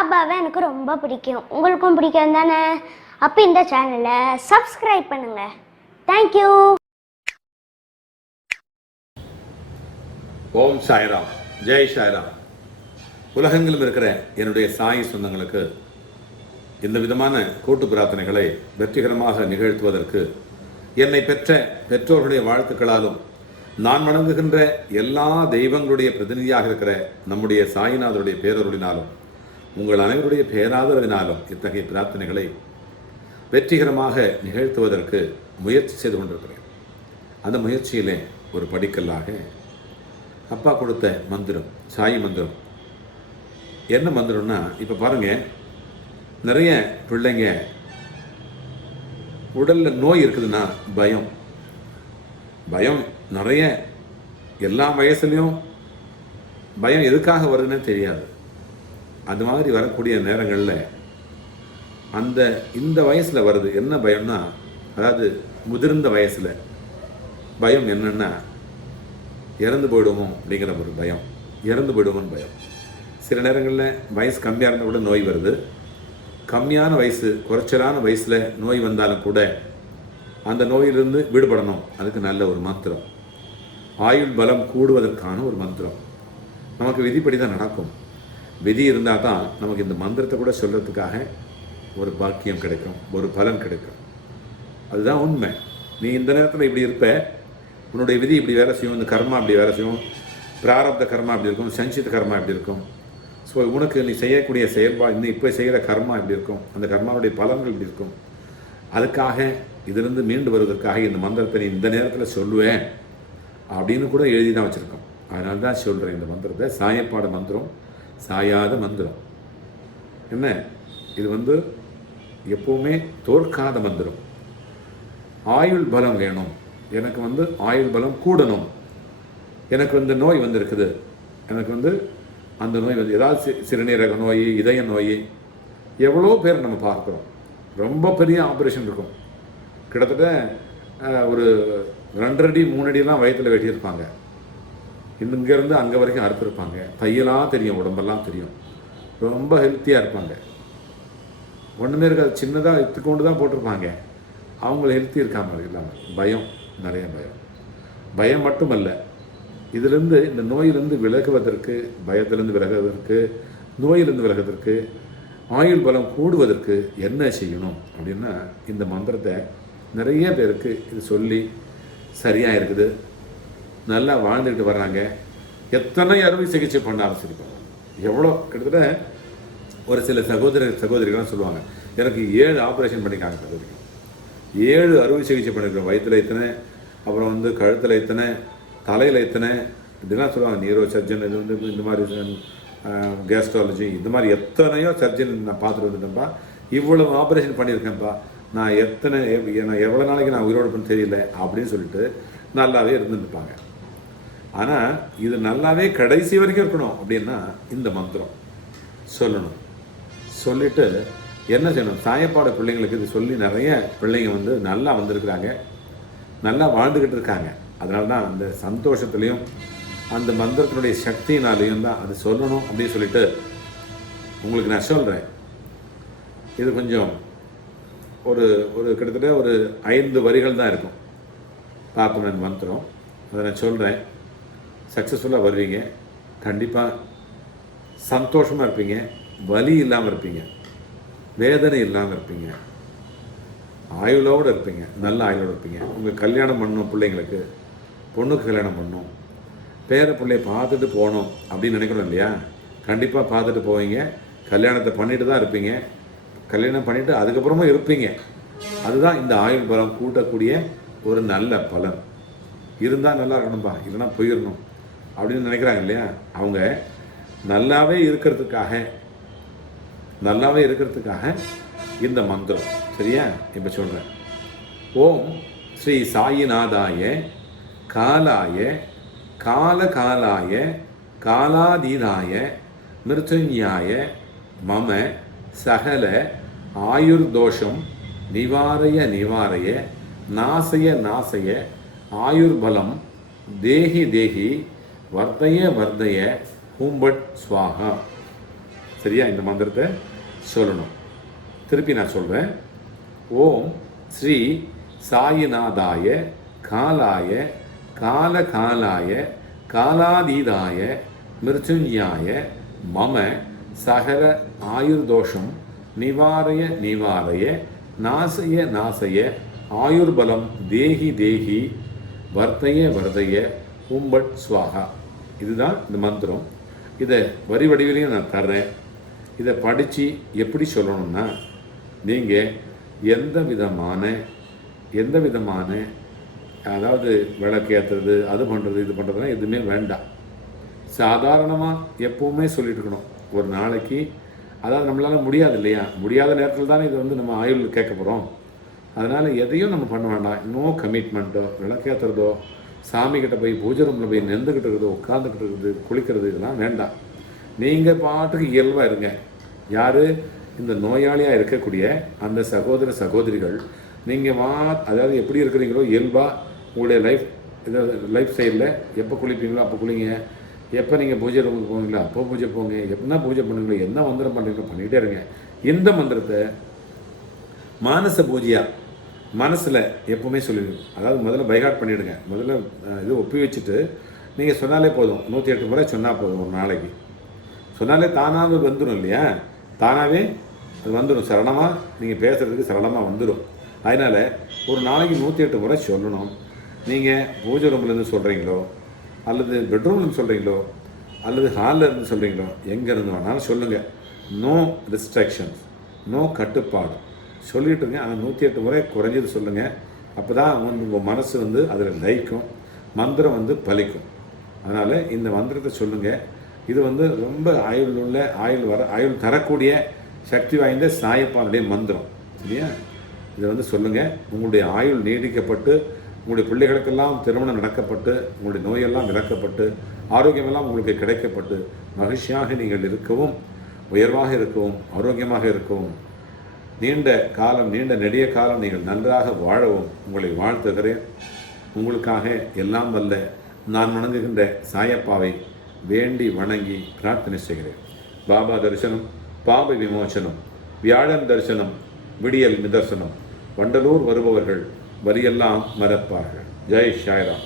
பாபாவை எனக்கு ரொம்ப பிடிக்கும். உங்களுக்கும் பிடிக்கும் தானே? அப்போ இந்த சேனலை சப்ஸ்கிரைப் பண்ணுங்கள் தேங்க்யூ ஓம் சாய்ராம். ஜெய் சாய்ராம். உலகங்களும் இருக்கிற என்னுடைய சாய் சொந்தங்களுக்கு இந்த விதமான கூட்டு பிரார்த்தனைகளை வெற்றிகரமாக நிகழ்த்துவதற்கு என்னை பெற்ற பெற்றோர்களுடைய வாழ்த்துக்களாலும் நான் வணங்குகின்ற எல்லா தெய்வங்களுடைய பிரதிநிதியாக இருக்கிற நம்முடைய சாய்நாதருடைய பேரருளினாலும் உங்கள் அனைவருடைய பேராதரவினாலும் இத்தகைய பிரார்த்தனைகளை வெற்றிகரமாக நிகழ்த்துவதற்கு முயற்சி செய்து கொண்டிருக்கிறேன். அந்த முயற்சியிலே ஒரு படிக்கல்லாக அப்பா கொடுத்த மந்திரம் சாயி மந்திரம். என்ன மந்திரம்னா இப்போ பாருங்க நிறைய பிள்ளைங்க உடலில் நோய் இருக்குதுன்னா பயம். பயம் நிறைய எல்லா வயசுலேயும் பயம் எதுக்காக வருதுன்னே தெரியாது. அது மாதிரி வரக்கூடிய நேரங்களில் அந்த இந்த வயசில் வருது என்ன பயம்னா அதாவது முதிர்ந்த வயசில் பயம் என்னென்னா இறந்து போயிடுவோம் அப்படிங்கிற ஒரு பயம் இறந்து போயிடுவோம்னு பயம். சில நேரங்களில் வயசு கம்மியாக இருந்தால் கூட நோய் வருது. கம்மியான வயசு குறைச்சலான வயசில் நோய் வந்தாலும் கூட அந்த நோயிலிருந்து விடுபடணும். அதுக்கு நல்ல ஒரு மந்திரம். ஆயுள் பலம் கூடுவதற்கான ஒரு மந்திரம். நமக்கு விதிப்படி தான் நடக்கும். விதி இருந்தால் தான் நமக்கு இந்த மந்திரத்தை கூட சொல்கிறதுக்காக ஒரு பாக்கியம் கிடைக்கும் ஒரு பலன் கிடைக்கும். அதுதான் உண்மை. நீ இந்த நேரத்தில் இப்படி இருப்ப உன்னுடைய விதி இப்படி வேலை செய்யும் இந்த கர்மா இப்படி வேலை செய்யும் பிராரப்த கர்மா இப்படி இருக்கும் சஞ்சித கர்மா இப்படி இருக்கும். ஸோ உனக்கு நீ செய்யக்கூடிய செயல்பாடு இன்னும் இப்போ செய்கிற கர்மா இப்படி இருக்கும். அந்த கர்மாவுடைய பலன்கள் இப்படி இருக்கும். அதுக்காக இதிலிருந்து மீண்டு வருவதற்காக இந்த மந்திரத்தை நீ இந்த நேரத்தில் சொல்லுவேன் அப்படின்னு கூட எழுதி தான் வச்சுருக்கோம். அதனால தான் சொல்கிறேன் இந்த மந்திரத்தை. சாயப்பாடு மந்திரம். சாயாத மந்திரம். என்ன? இது வந்து எப்போவுமே தோற்காத மந்திரம். ஆயுள் பலம் வேணும். எனக்கு வந்து ஆயுள் பலம் கூடணும். எனக்கு வந்து நோய் வந்திருக்குது. எனக்கு வந்து அந்த நோய் வந்து ஏதாவது சிறுநீரக நோய் இதய நோய் எவ்வளோ பேர் நம்ம பார்க்குறோம். ரொம்ப பெரிய ஆப்ரேஷன் இருக்கும். கிட்டத்தட்ட ஒரு ரெண்டரடி மூணு வயிற்றில் வெட்டியிருப்பாங்க. இங்கேருந்து அங்கே வரைக்கும் அறுத்துருப்பாங்க தையெல்லாம் தெரியும் உடம்பெல்லாம் தெரியும். ரொம்ப ஹெல்த்தியாக இருப்பாங்க. ஒன்றுமே இருக்காது சின்னதாக இத்துக்கொண்டு தான் போட்டிருப்பாங்க. அவங்கள ஹெல்த்தி இருக்காங்க இல்லாமல் பயம் நிறைய பயம். பயம் மட்டுமல்ல இதிலிருந்து இந்த நோயிலிருந்து விலகுவதற்கு பயத்திலிருந்து விலகுவதற்கு நோயிலிருந்து விலகுவதற்கு ஆயுள் பலம் கூடுவதற்கு என்ன செய்யணும் அப்படின்னா இந்த மந்திரத்தை நிறைய பேருக்கு இது சொல்லி சரியாக இருக்குது நல்லா வாழ்ந்துக்கிட்டு வர்றாங்க. எத்தனை அறுவை சிகிச்சை பண்ண ஆரம்பிச்சிருப்பாங்க எவ்வளோ கிட்டத்தட்ட ஒரு சில சகோதர சகோதரிகள்லாம் சொல்லுவாங்க எனக்கு ஏழு ஆப்ரேஷன் பண்ணிக்காங்க சகோதரிகள். ஏழு அறுவை சிகிச்சை பண்ணியிருக்கோம் வயிற்றுல எத்தனை அப்புறம் வந்து கழுத்தில் எத்தனை தலையில் எத்தனை இப்படிலாம் சொல்லுவாங்க. நியூரோ சர்ஜன் இது வந்து இந்த மாதிரி கேஸ்ட்ராலஜி இந்த மாதிரி எத்தனையோ சர்ஜன் நான் பார்த்துட்டு வந்துட்டேன்ப்பா இவ்வளவு ஆப்ரேஷன் பண்ணியிருக்கேன்ப்பா நான் எத்தனை நான் எவ்வளோ நாளைக்கு நான் உயிரோடு பண்ண தெரியல அப்படின்னு சொல்லிட்டு நல்லாவே இருந்துருப்பாங்க ஆனால் இது நல்லாவே கடைசி வரைக்கும் இருக்கணும் அப்படின்னா இந்த மந்திரம். சொல்லணும். சொல்லிட்டு என்ன செய்யணும்? சாயப்பாட பிள்ளைங்களுக்கு இது சொல்லி நிறைய பிள்ளைங்க வந்து நல்லா வந்திருக்கிறாங்க. நல்லா வாழ்ந்துக்கிட்டு இருக்காங்க. அதனால தான் அந்த சந்தோஷத்துலேயும் அந்த மந்திரத்தினுடைய சக்தியினாலேயும் தான் அது சொல்லணும் அப்படின்னு சொல்லிட்டு உங்களுக்கு நான் சொல்கிறேன் இது கொஞ்சம் ஒரு ஒரு கிட்டத்தட்ட ஒரு ஐந்து வரிகள் தான் இருக்கும். பார்ப்பனன் மந்திரம். அதை நான் சொல்கிறேன் சக்ஸஸ்ஃபுல்லாக வருவீங்க. கண்டிப்பாக சந்தோஷமாக இருப்பீங்க. வலி இல்லாமல் இருப்பீங்க. வேதனை இல்லாமல் இருப்பீங்க. ஆயுளோடு இருப்பீங்க. நல்ல ஆயுளோடு இருப்பீங்க. உங்கள் கல்யாணம் பண்ணணும் பிள்ளைங்களுக்கு. பொண்ணுக்கு கல்யாணம் பண்ணணும். பேர பிள்ளைய பார்த்துட்டு போகணும் அப்படின்னு நினைக்கிறோம் இல்லையா? கண்டிப்பாக பார்த்துட்டு போவீங்க. கல்யாணத்தை பண்ணிட்டு தான் இருப்பீங்க. கல்யாணம் பண்ணிவிட்டு அதுக்கப்புறமும் இருப்பீங்க. அதுதான் இந்த ஆயுள் பலம். கூட்டக்கூடிய ஒரு நல்ல பலன். இருந்தால் நல்லா இருக்கணும்பா. இல்லைன்னா போயிடணும். அப்படின்னு நினைக்கிறாங்க இல்லையா? அவங்க நல்லாவே இருக்கிறதுக்காக நல்லாவே இருக்கிறதுக்காக இந்த மந்திரம். சரியா? இப்போ சொல்கிறேன் ஓம் ஸ்ரீ சாயிநாதாய காலாய காலகாலாய காலாதீதாய மிருத்யுஞ்சாய மம சகல ஆயுர்தோஷம் நிவாரய நிவாரய நாசய நாசய ஆயுர்பலம் தேஹி தேஹி வர்தய வர்தய ஹூம்பட் ஸ்வாகா சரியா? இந்த மந்திரத்தை சொல்லணும். திருப்பி நான் சொல்கிறேன் ஓம் ஸ்ரீ சாயிநாதாய காலாய கால காலாய காலாதீதாய மிருத்யுஞ்சாய மம சகர ஆயுர்தோஷம் நிவாரய நிவாரய நாசய நாசய ஆயுர்பலம் தேஹி தேஹி வர்த்தய வர்தய உம்பட் ஸ்வாகா இதுதான் இந்த மந்திரம். இதை வரி வடிவிலையும் நான் தர்றேன். இதை படித்து எப்படி சொல்லணும்னா நீங்கள் எந்த விதமான எந்த விதமான அதாவது விளக்கேற்றுறது அது பண்ணுறது இது பண்ணுறதுலாம் எதுவுமே வேண்டாம். சாதாரணமாக எப்பவுமே சொல்லிட்டுருக்கணும் ஒரு நாளைக்கு அதாவது நம்மளால முடியாது இல்லையா? முடியாத நேரத்தில் தானே இதை வந்து நம்ம ஆயுள் கேட்க போகிறோம் அதனால் எதையும் நம்ம பண்ண வேண்டாம். நோ கமிட்மெண்ட்டோ விளக்கேற்றுறதோ சாமி போய் பூஜை ரூமில் போய் நின்றுக்கிட்டு இருக்கிறது உட்காந்துக்கிட்டு இருக்கிறது குளிக்கிறது இதெல்லாம் வேண்டாம். நீங்கள் பாட்டுக்கு இயல்பாக இருங்க. யார்? இந்த நோயாளியாக இருக்கக்கூடிய அந்த சகோதர சகோதரிகள் நீங்கள் வா அதாவது எப்படி இருக்கிறீங்களோ இயல்பாக உங்களுடைய லைஃப் இதை லைஃப் ஸ்டைலில் எப்போ குளிப்பீங்களோ அப்போ குளிங்க. எப்போ நீங்கள் பூஜை ரூமுக்கு போவீங்களோ அப்போ பூஜை போங்க. எப்படின்னா பூஜை பண்ணுங்களோ என்ன மந்திரம் பண்ணுறீங்களோ பண்ணிக்கிட்டே இருங்க. இந்த மந்திரத்தை மானச பூஜையாக மனசில் எப்பவுமே சொல்லிடுங்க. அதாவது முதல்ல பைகாட் பண்ணிவிடுங்க முதல்ல இது ஒப்பி வச்சுட்டு நீங்கள் சொன்னாலே போதும். நூற்றி எட்டு முறை சொன்னால் போதும் ஒரு நாளைக்கு. சொன்னாலே தானாகவே வந்துடும் இல்லையா? தானாகவே அது வந்துடும் சரளமாக நீங்கள் பேசுகிறதுக்கு சரளமாக வந்துடும் அதனால் ஒரு நாளைக்கு நூற்றி எட்டு முறை சொல்லணும். நீங்கள் பூஜை ரூம்லேருந்து சொல்கிறீங்களோ அல்லது பெட்ரூம்லேருந்து சொல்கிறீங்களோ அல்லது ஹாலில் இருந்து சொல்கிறீங்களோ எங்கே இருந்து வேணாலும் சொல்லுங்கள் நோ ரெஸ்ட்ரிக்ஷன்ஸ் நோ கட்டுப்பாடு. சொல்லிட்டுருங்க ஆனால் நூற்றி எட்டு முறை குறைஞ்சது சொல்லுங்கள் அப்போ தான் உங்கள் மனசு வந்து அதில் லயிக்கும் மந்திரம் வந்து பலிக்கும். அதனால் இந்த மந்திரத்தை சொல்லுங்கள் இது வந்து ரொம்ப ஆயுள் உள்ள ஆயுள் வர ஆயுள் தரக்கூடிய சக்தி வாய்ந்த சாயப்பானுடைய மந்திரம். சரியா? இதை வந்து சொல்லுங்கள் உங்களுடைய ஆயுள் நீடிக்கப்பட்டு உங்களுடைய பிள்ளைகளுக்கெல்லாம் திருமணம் நடக்கப்பட்டு உங்களுடைய நோயெல்லாம் விளக்கப்பட்டு ஆரோக்கியமெல்லாம் உங்களுக்கு கிடைக்கப்பட்டு மகிழ்ச்சியாக நீங்கள் இருக்கவும் உயர்வாக இருக்கவும் ஆரோக்கியமாக இருக்கவும் நீண்ட காலம் நீண்ட நெடிய காலம் நீங்கள் நன்றாக வாழவும் உங்களை வாழ்த்துகிறேன். உங்களுக்காக எல்லாம் வல்ல நான் வணங்குகின்ற சாயப்பாவை வேண்டி வணங்கி பிரார்த்தனை செய்கிறேன். பாபா தரிசனம் பாப விமோசனம் வியாழன் தரிசனம் விடியல் நிதர்சனம் வண்டலூர் வருபவர்கள் வரியெல்லாம் மறப்பார்கள். ஜெய் ஷாய்ராம்